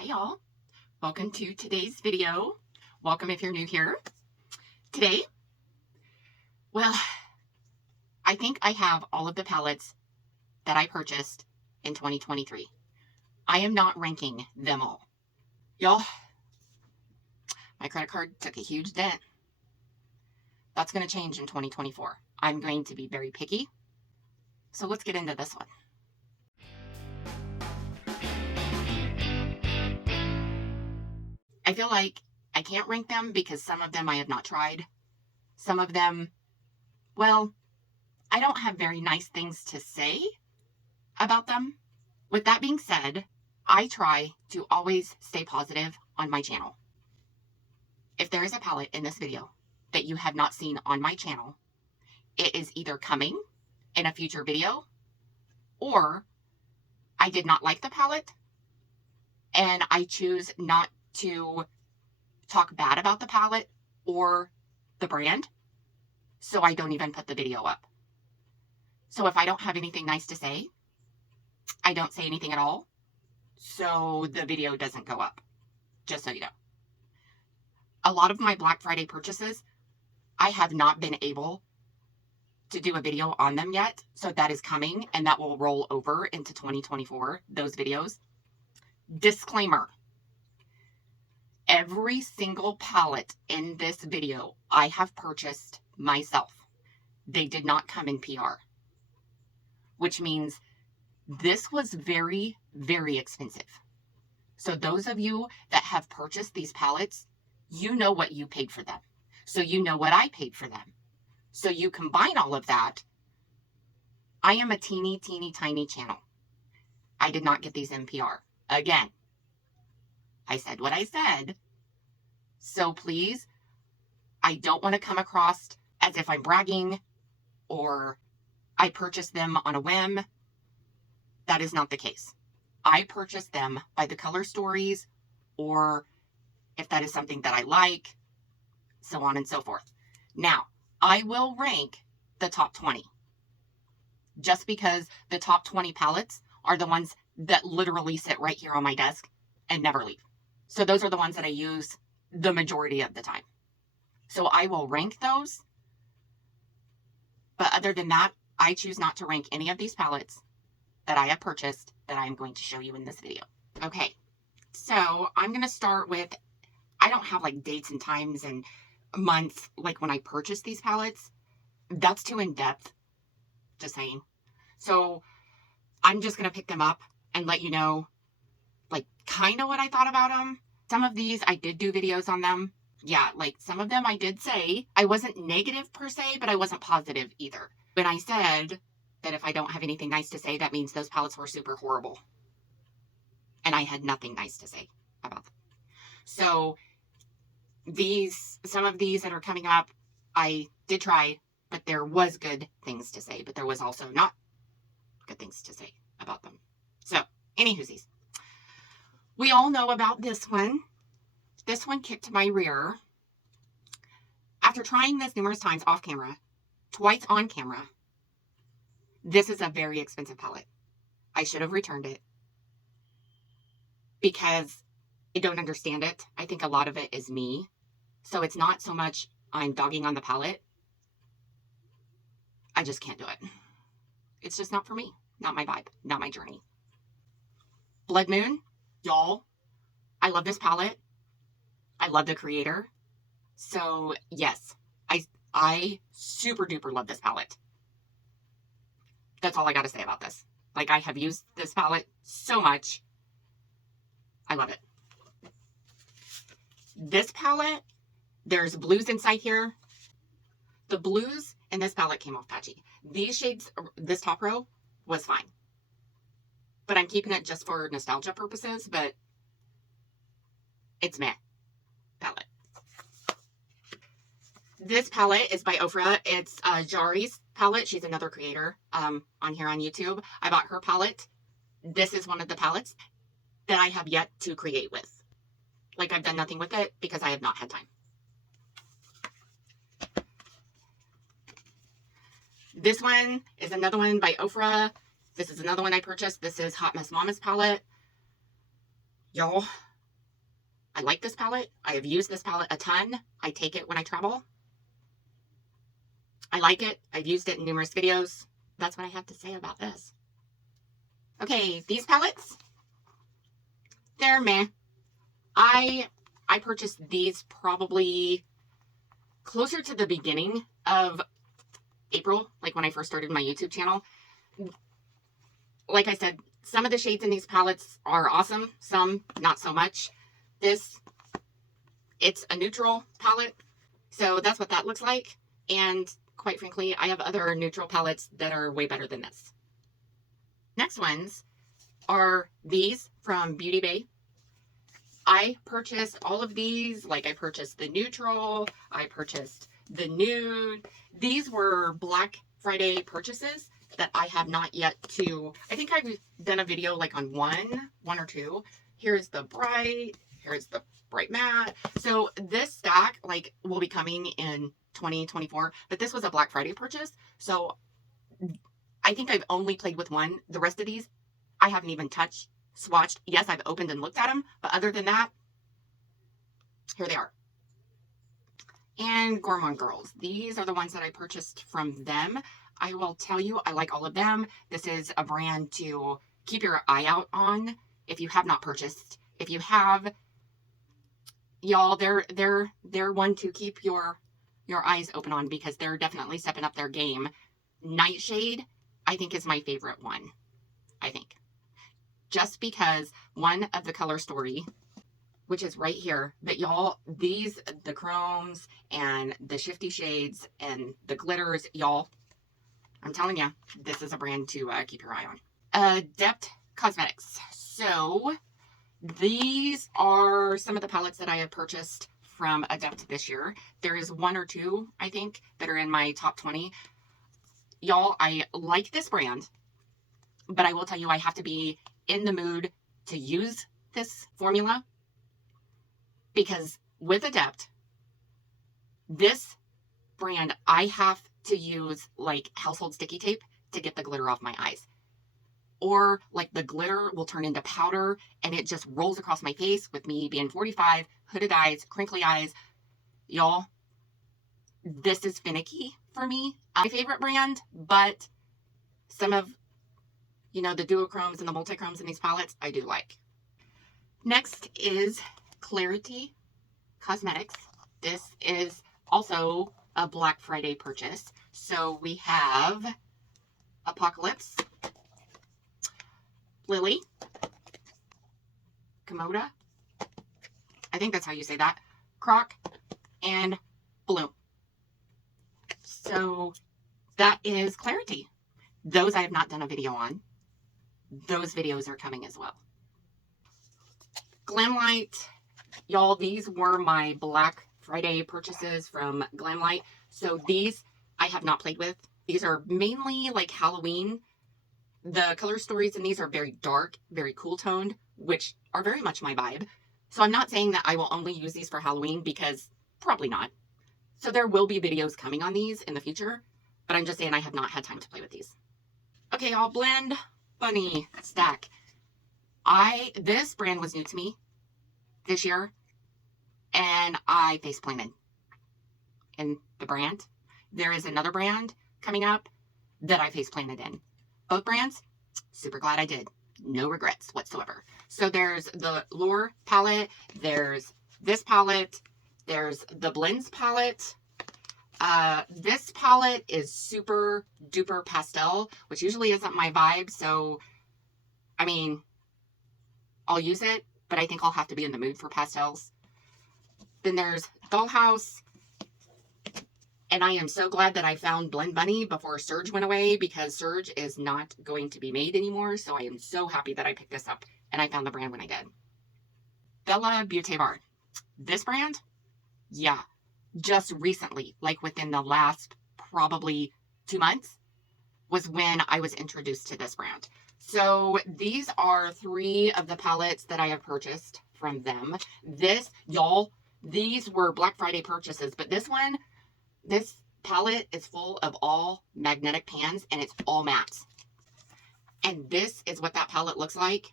Hi y'all, welcome to today's video. Welcome if you're new here. Today, well, I think I have all of the palettes that I purchased in 2023. I am not ranking them all. Y'all, my credit card took a huge dent. That's going to change in 2024. I'm going to be very picky. So let's get into this one. I feel like I can't rank them because some of them I have not tried. Some of them, well, I don't have very nice things to say about them. With that being said, I try to always stay positive on my channel. If there is a palette in this video that you have not seen on my channel, it is either coming in a future video or I did not like the palette and I choose not to talk bad about the palette or the brand, so I don't even put the video up. So if I don't have anything nice to say, I don't say anything at all, so the video doesn't go up, just so you know. A lot of my Black Friday purchases, I have not been able to do a video on them yet, so that is coming, and that will roll over into 2024, those videos. Disclaimer. Every single palette in this video I have purchased myself. They did not come in PR, which means this was very, very expensive. So those of you that have purchased these palettes, you know what you paid for them. So you know what I paid for them. So you combine all of that. I am a teeny, tiny channel. I did not get these in PR. Again, I said what I said. So please, I don't want to come across as if I'm bragging or I purchased them on a whim. That is not the case. I purchased them by the color stories or if that is something that I like, so on and so forth. Now, I will rank the top 20 just because the top 20 palettes are the ones that literally sit right here on my desk and never leave. So those are the ones that I use the majority of the time. So I will rank those. But other than that, I choose not to rank any of these palettes that I have purchased that I am going to show you in this video. Okay, so I'm going to start with, I don't have like dates and times and months like when I purchased these palettes. That's too in-depth, just saying. So I'm just going to pick them up and let you know like kind of what I thought about them. Some of these I did do videos on them. Yeah, like some of them I did say. I wasn't negative per se, but I wasn't positive either. When I said that if I don't have anything nice to say, that means those palettes were super horrible. And I had nothing nice to say about them. So some of these that are coming up, I did try, but there was good things to say, but there was also not good things to say about them. So, anywhoosies. We all know about this one. This one kicked my rear. After trying this numerous times off camera, twice on camera, this is a very expensive palette. I should have returned it because I don't understand it. I think a lot of it is me. So it's not so much I'm dogging on the palette. I just can't do it. It's just not for me. Not my vibe. Not my journey. Blood Moon. Y'all, I love this palette. I love the creator. So, yes, I super duper love this palette. That's all I got to say about this. Like, I have used this palette so much. I love it. This palette, there's blues inside here. The blues in this palette came off patchy. These shades, this top row, was fine. But I'm keeping it just for nostalgia purposes, but it's meh palette. This palette is by OFRA. It's Jari's palette. She's another creator on here on YouTube. I bought her palette. This is one of the palettes that I have yet to create with. Like, I've done nothing with it because I have not had time. This one is another one by OFRA. This is another one I purchased. This is Hot Mess Mama's palette. Y'all, I like this palette. I have used this palette a ton. I take it when I travel. I like it. I've used it in numerous videos. That's what I have to say about this. Okay, these palettes, they're meh. I purchased these probably closer to the beginning of April, like when I first started my YouTube channel. Like I said, some of the shades in these palettes are awesome, some not so much. This, it's a neutral palette, so that's what that looks like. And quite frankly, I have other neutral palettes that are way better than this. Next ones are these from Beauty Bay. I purchased all of these, like I purchased the neutral, I purchased the nude. These were Black Friday purchases that I have not yet to, I think I've done a video like on one or two. Here's the bright, here's the bright matte. So this stack like will be coming in 2024, but this was a Black Friday purchase. So I think I've only played with one. The rest of these I haven't even touched, swatched. Yes, I've opened and looked at them, but other than that, here they are. And Gourmand Girls. These are the ones that I purchased from them. I will tell you, I like all of them. This is a brand to keep your eye out on if you have not purchased. If you have, y'all, they're one to keep your eyes open on because they're definitely stepping up their game. Nightshade, I think, is my favorite one. I think. Just because one of the color story, which is right here, but y'all, these, the chromes and the shifty shades and the glitters, y'all, I'm telling you, this is a brand to keep your eye on. ADEPT Cosmetics. So these are some of the palettes that I have purchased from ADEPT this year. There is one or two, I think, that are in my top 20. Y'all, I like this brand, but I will tell you, I have to be in the mood to use this formula because with ADEPT, this brand, I have to use like household sticky tape to get the glitter off my eyes. Or like the glitter will turn into powder and it just rolls across my face with me being 45, hooded eyes, crinkly eyes. Y'all, this is finicky for me. My favorite brand, but some of, you know, the duochromes and the multichromes in these palettes, I do like. Next is KLARITY Cosmetics. This is also a Black Friday purchase. So we have Apocalypse, Lily, Komoda, I think that's how you say that, Croc, and Bloom. So that is KLARITY. Those I have not done a video on. Those videos are coming as well. GLAMLITE. Y'all, these were my Black Friday purchases from GLAMLITE. So these I have not played with. These are mainly like Halloween. The color stories in these are very dark, very cool toned, which are very much my vibe. So I'm not saying that I will only use these for Halloween because probably not. So there will be videos coming on these in the future, but I'm just saying I have not had time to play with these. Okay, I'll blend Bunny stack. This brand was new to me this year, and I face planted in the brand. There is another brand coming up that I face planted in. Both brands, super glad I did. No regrets whatsoever. So there's the Lure palette, there's this palette, there's the Blends palette. This palette is super duper pastel, which usually isn't my vibe. So, I mean, I'll use it, but I think I'll have to be in the mood for pastels. Then there's Dollhouse. And I am so glad that I found Blend Bunny before Surge went away because Surge is not going to be made anymore. So I am so happy that I picked this up and I found the brand when I did. Bella Beauty Bar. This brand, yeah, just recently, like within the last probably 2 months, was when I was introduced to this brand. So these are 3 of the palettes that I have purchased from them. This, y'all, these were Black Friday purchases, but this palette is full of all magnetic pans and it's all mattes. And this is what that palette looks like.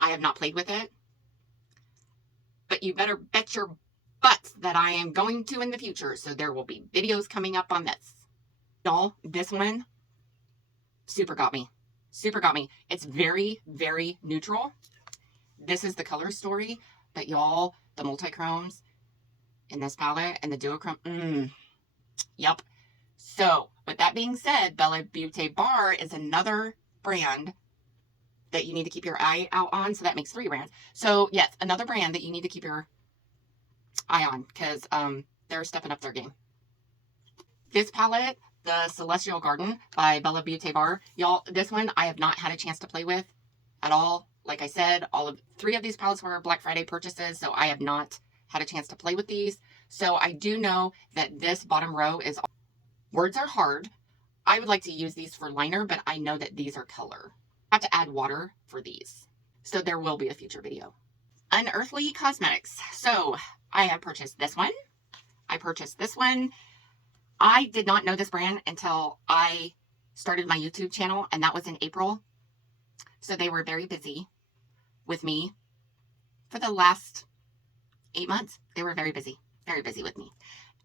I have not played with it. But you better bet your butts that I am going to in the future. So there will be videos coming up on this. Y'all, this one super got me. Super got me. It's very, very neutral. This is the color story, but y'all, the multi-chromes in this palette and the duochrome, yep. So, with that being said, Bella Beauty Bar is another brand that you need to keep your eye out on. So that makes 3 brands. So, yes, another brand that you need to keep your eye on because they're stepping up their game. This palette, the Celestial Garden by Bella Beauty Bar, y'all, this one I have not had a chance to play with at all. Like I said, 3 of these palettes were Black Friday purchases, so I have not had a chance to play with these. So I do know that this bottom row is, words are hard. I would like to use these for liner, but I know that these are color. I have to add water for these. So there will be a future video. Unearthly Cosmetics. So I have purchased this one. I purchased this one. I did not know this brand until I started my YouTube channel, and that was in April. So they were very busy with me for the last 8 months. They were very busy with me.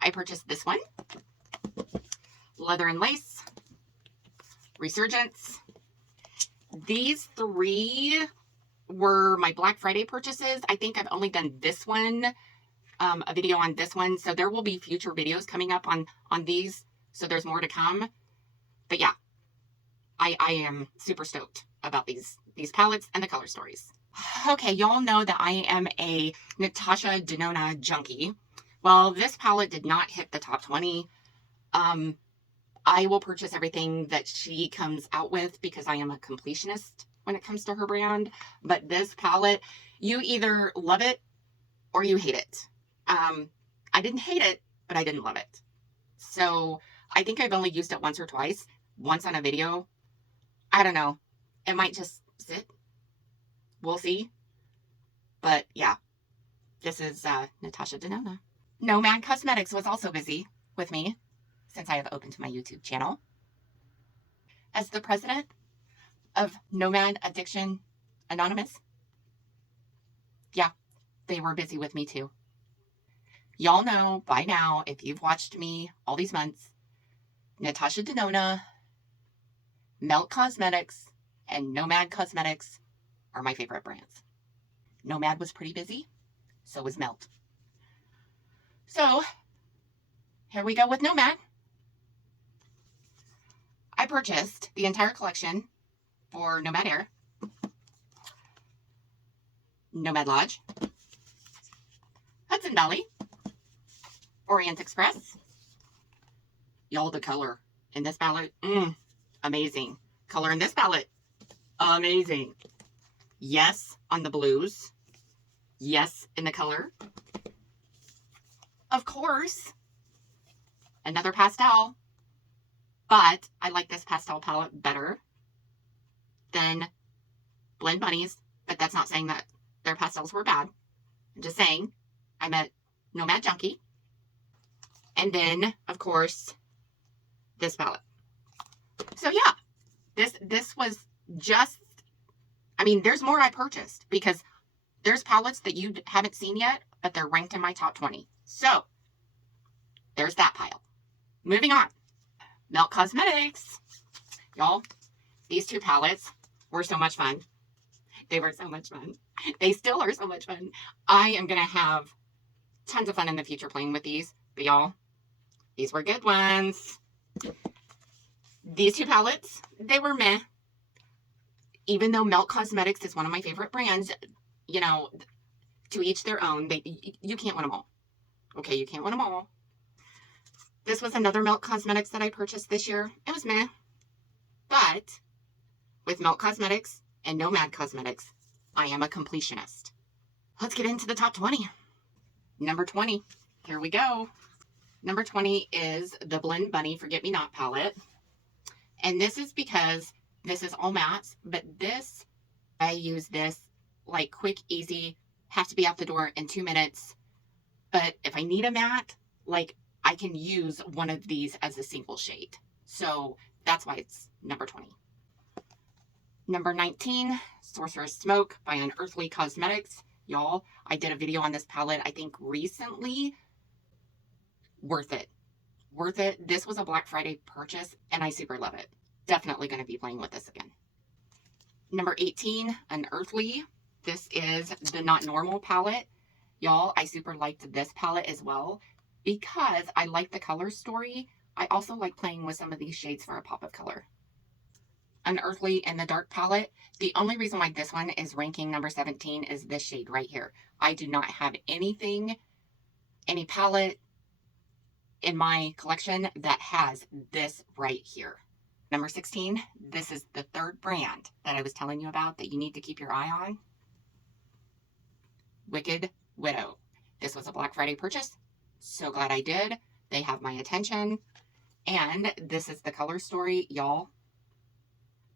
I purchased this one, Leather and Lace, Resurgence. These 3 were my Black Friday purchases. I think I've only done this one, a video on this one. So there will be future videos coming up on these. So there's more to come. But yeah, I am super stoked about these palettes and the color stories. Okay, y'all know that I am a NATASHA DENONA junkie. Well, this palette did not hit the top 20. I will purchase everything that she comes out with because I am a completionist when it comes to her brand. But this palette, you either love it or you hate it. I didn't hate it, but I didn't love it. So I think I've only used it once or twice. Once on a video. I don't know. It might just sit. We'll see. But yeah, this is NATASHA DENONA. NOMAD Cosmetics was also busy with me since I have opened my YouTube channel. As the president of Nomad Addiction Anonymous, yeah, they were busy with me too. Y'all know by now, if you've watched me all these months, NATASHA DENONA, Melt Cosmetics, and Nomad Cosmetics are my favorite brands. Nomad was pretty busy, so was Melt. So, here we go with Nomad. I purchased the entire collection for Nomad Air, Nomad Lodge, Hudson Valley, Orient Express. Y'all, the color in this palette, amazing. Color in this palette, amazing. Yes, on the blues. Yes, in the color. Of course, another pastel. But I like this pastel palette better than Blend Bunnies. But that's not saying that their pastels were bad. I'm just saying I'm a Nomad junkie. And then, of course, this palette. So yeah, this was just, I mean, there's more I purchased because there's palettes that you haven't seen yet, but they're ranked in my top 20. So there's that pile. Moving on. Melt Cosmetics. Y'all, these 2 palettes were so much fun. They were so much fun. They still are so much fun. I am going to have tons of fun in the future playing with these. But y'all, these were good ones. These 2 palettes, they were meh. Even though Melt Cosmetics is one of my favorite brands, you know, to each their own. You can't win them all. Okay, you can't win them all. This was another Melt Cosmetics that I purchased this year. It was meh. But with Melt Cosmetics and Nomad Cosmetics, I am a completionist. Let's get into the top 20. Number 20. Here we go. Number 20 is the Blend Bunny Forget Me Not palette. And this is because this is all mattes, but this, I use this like quick, easy, have to be out the door in 2 minutes. But if I need a matte, like I can use one of these as a single shade. So that's why it's number 20. Number 19, Sorcerer's Smoke by Unearthly Cosmetics. Y'all, I did a video on this palette, I think recently. Worth it. Worth it. This was a Black Friday purchase, and I super love it. Definitely going to be playing with this again. Number 18, Unearthly. This is the Not Normal palette. Y'all, I super liked this palette as well because I like the color story. I also like playing with some of these shades for a pop of color. Unearthly in the dark palette. The only reason why this one is ranking number 17 is this shade right here. I do not have anything, any palette in my collection that has this right here. Number 16, this is the third brand that I was telling you about that you need to keep your eye on. Wicked Widow. This was a Black Friday purchase. So glad I did. They have my attention. And this is the color story, y'all.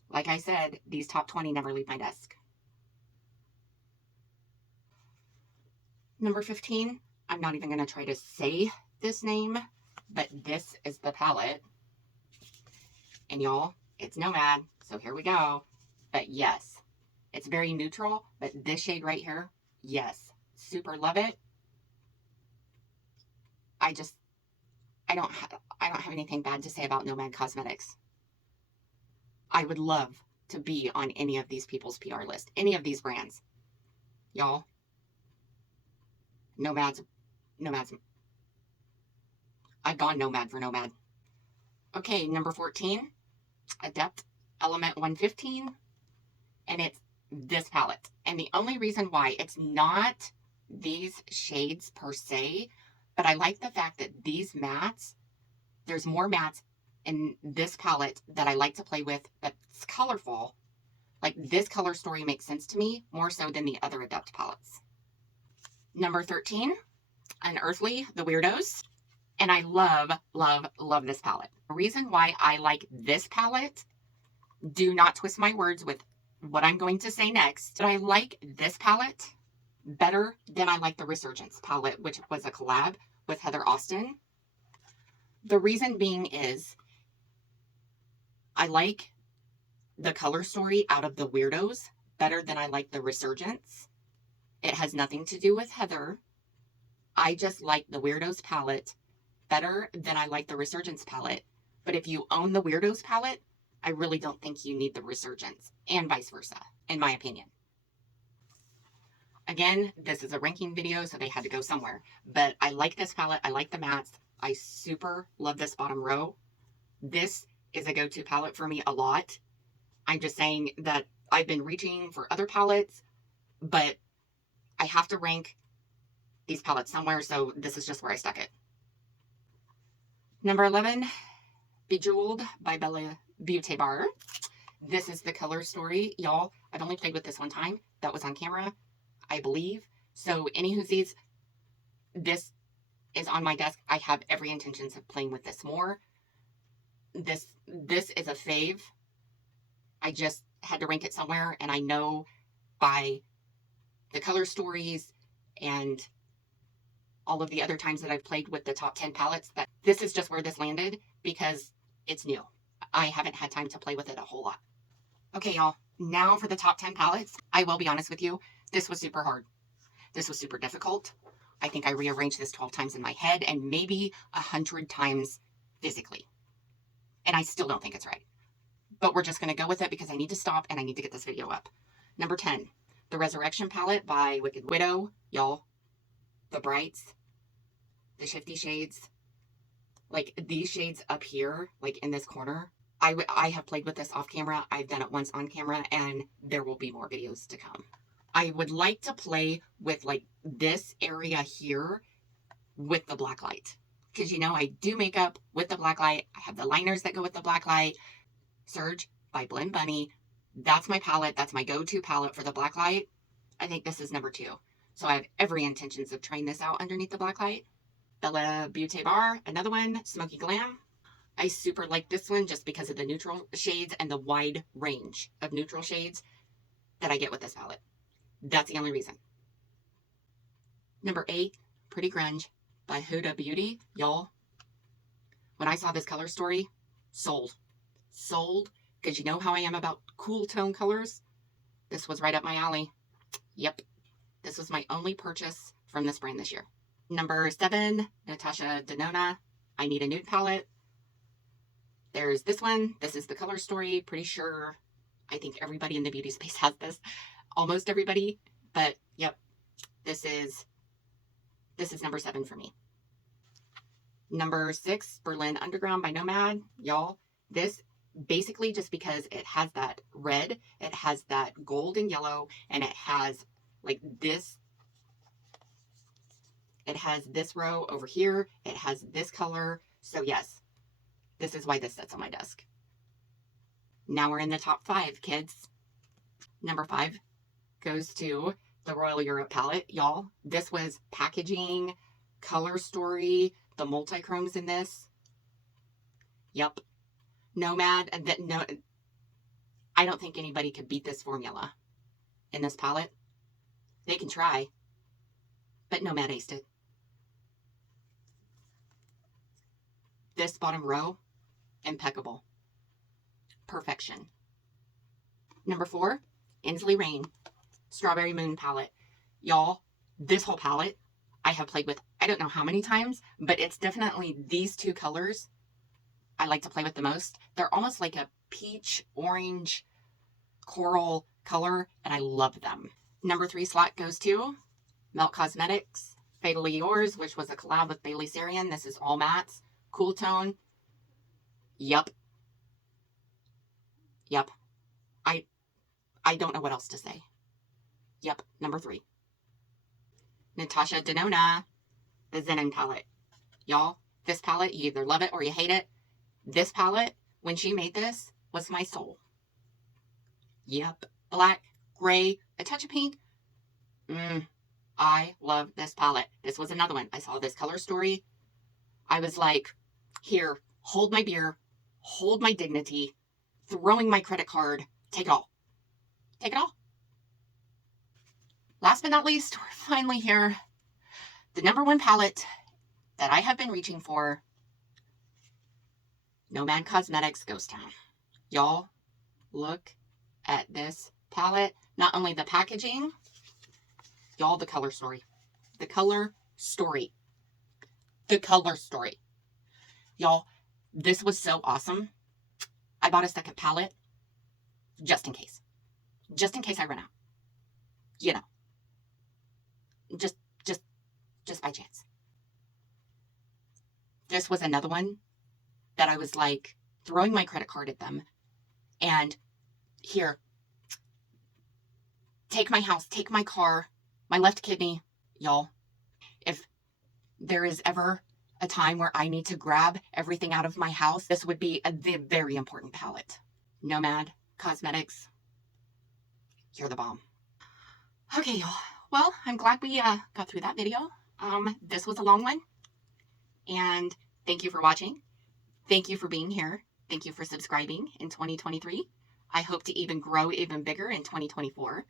Like I said, these top 20 never leave my desk. Number 15, I'm not even going to try to say this name, but this is the palette. And y'all, it's Nomad, so here we go. But yes, it's very neutral, but this shade right here, yes, super love it. I don't have anything bad to say about Nomad Cosmetics. I would love to be on any of these people's PR list, any of these brands. Y'all, Nomad's, I've gone Nomad for Nomad. Okay, number 14, Adept Element 115, and it's this palette. And the only reason why it's not these shades per se, but I like the fact that these mattes, there's more mattes in this palette that I like to play with that's colorful. Like this color story makes sense to me more so than the other Adept palettes. Number 13, Unearthly, The Weirdos. And I love, love, love this palette. The reason why I like this palette, do not twist my words with what I'm going to say next, but I like this palette better than I like the Resurgence palette, which was a collab with Heather Austin. The reason being is I like the color story out of the Weirdos better than I like the Resurgence. It has nothing to do with Heather. I just like the Weirdos palette better than I like the Resurgence palette. But if you own the Weirdos palette, I really don't think you need the Resurgence, and vice versa, in my opinion. Again, this is a ranking video, so they had to go somewhere. But I like this palette. I like the mattes. I super love this bottom row. This is a go-to palette for me a lot. I'm just saying that I've been reaching for other palettes, but I have to rank these palettes somewhere, so this is just where I stuck it. Number 11, Bejeweled by Beauty Bar. This is the color story. Y'all, I've only played with this one time. That was on camera, I believe. So any who sees this is on my desk, I have every intentions of playing with this more. This is a fave. I just had to rank it somewhere, and I know by the color stories and all of the other times that I've played with the top 10 palettes that this is just where this landed because it's new. I haven't had time to play with it a whole lot. Okay, y'all, now for the top 10 palettes. I will be honest with you, this was super hard. This was super difficult. I think I rearranged this 12 times in my head and maybe 100 times physically. And I still don't think it's right. But we're just going to go with it because I need to stop and I need to get this video up. Number 10, the Resurrection palette by Wicked Widow. Y'all, the brights, the shifty shades, like these shades up here, like in this corner. I have played with this off camera. I've done it once on camera, and there will be more videos to come. I would like to play with like this area here with the black light. Because, you know, I do makeup with the black light. I have the liners that go with the black light. Surge by Blend Bunny. That's my palette. That's my go-to palette for the black light. I think this is number 2. So I have every intentions of trying this out underneath the black light. Bella Beauty Bar, another one, Smoky Glam. I super like this one just because of the neutral shades and the wide range of neutral shades that I get with this palette. That's the only reason. Number 8, Pretty Grunge by Huda Beauty. Y'all, when I saw this color story, sold. Sold, because you know how I am about cool tone colors. This was right up my alley. Yep. This was my only purchase from this brand this year. Number 7, NATASHA DENONA. I Need a Nude palette. There's this one. This is the color story. Pretty sure, I think everybody in the beauty space has this. Almost everybody. But, yep. This is number 7 for me. Number 6, Berlin Underground by Nomad. Y'all, this basically just because it has that red, it has that gold and yellow, and it has like this. It has this row over here. It has this color. So yes, this is why this sits on my desk. Now we're in the top 5, kids. Number 5 goes to the Royal Europe palette. Y'all, this was packaging, color story, the multi-chromes in this. Yep. Nomad. No, I don't think anybody could beat this formula in this palette. They can try, but Nomad aced it. This bottom row, impeccable. Perfection. Number 4, ENSLEY Rain Strawberry Moon palette. Y'all, this whole palette I have played with I don't know how many times, but it's definitely these 2 colors I like to play with the most. They're almost like a peach, orange, coral color, and I love them. Number 3 slot goes to Melt Cosmetics Fatally Yours, which was a collab with Bailey Sarian. This is all mattes. Cool tone. Yep. Yep. I don't know what else to say. Yep. Number 3. NATASHA DENONA, the Zenin palette. Y'all, this palette, you either love it or you hate it. This palette, when she made this, was my soul. Yep. Black, gray, a touch of pink. I love this palette. This was another one. I saw this color story. I was like, here, hold my beer, hold my dignity, throwing my credit card, take it all. Take it all. Last but not least, we're finally here. The number 1 palette that I have been reaching for, Nomad Cosmetics Ghost Town. Y'all, look at this palette. Not only the packaging, y'all, the color story. The color story. The color story. Y'all, this was so awesome. I bought a second palette just in case. Just in case I run out. You know. Just by chance. This was another one that I was like throwing my credit card at them. And here, take my house, take my car, my left kidney. Y'all, if there is ever a time where I need to grab everything out of my house, this would be a very important palette. Nomad Cosmetics, you're the bomb. Okay, y'all. Well, I'm glad we got through that video. This was a long one. And thank you for watching. Thank you for being here. Thank you for subscribing in 2023. I hope to even grow even bigger in 2024.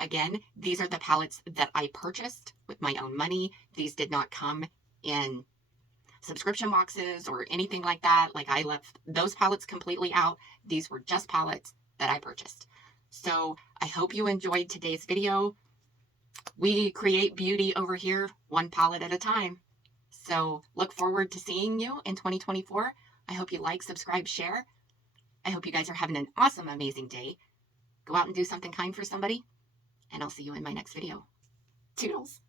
Again, these are the palettes that I purchased with my own money. These did not come in subscription boxes or anything like that. Like, I left those palettes completely out. These were just palettes that I purchased. So I hope you enjoyed today's video. We create beauty over here, one palette at a time. So look forward to seeing you in 2024. I hope you like, subscribe, share. I hope you guys are having an awesome, amazing day. Go out and do something kind for somebody, and I'll see you in my next video. Toodles.